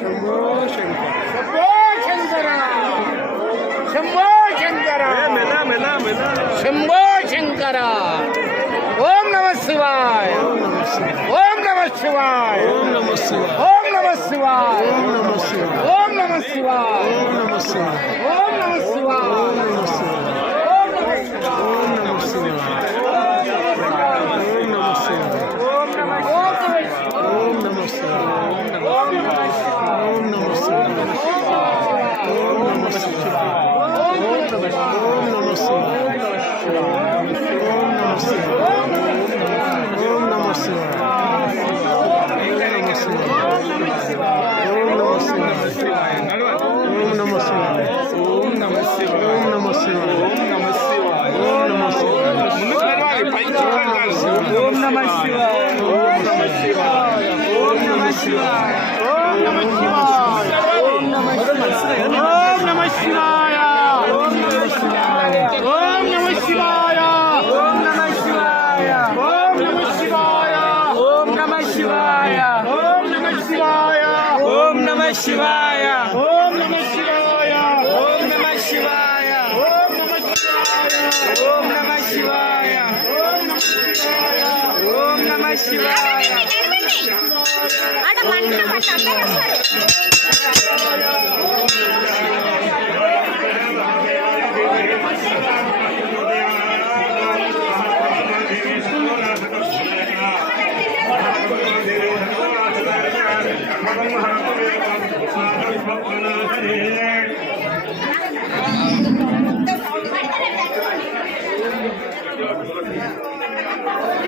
शंभो शंकर शंभो शंकर शंभो शंकर ओम नमः शिवाय ओम नमः शिवाय ओम नमः शिवाय ओम नमः शिवाय ओम नमः शिवाय ओम नमः शिवाय ओम नमः शिवाय ओम नमः शिवाय ओम नमः शिवाय ओम नमः शिवाय ओम नमः शिवाय ओम नमः शिवाय ओम नमः शिवाय ओम नमः शिवाय ओम नमः शिवाय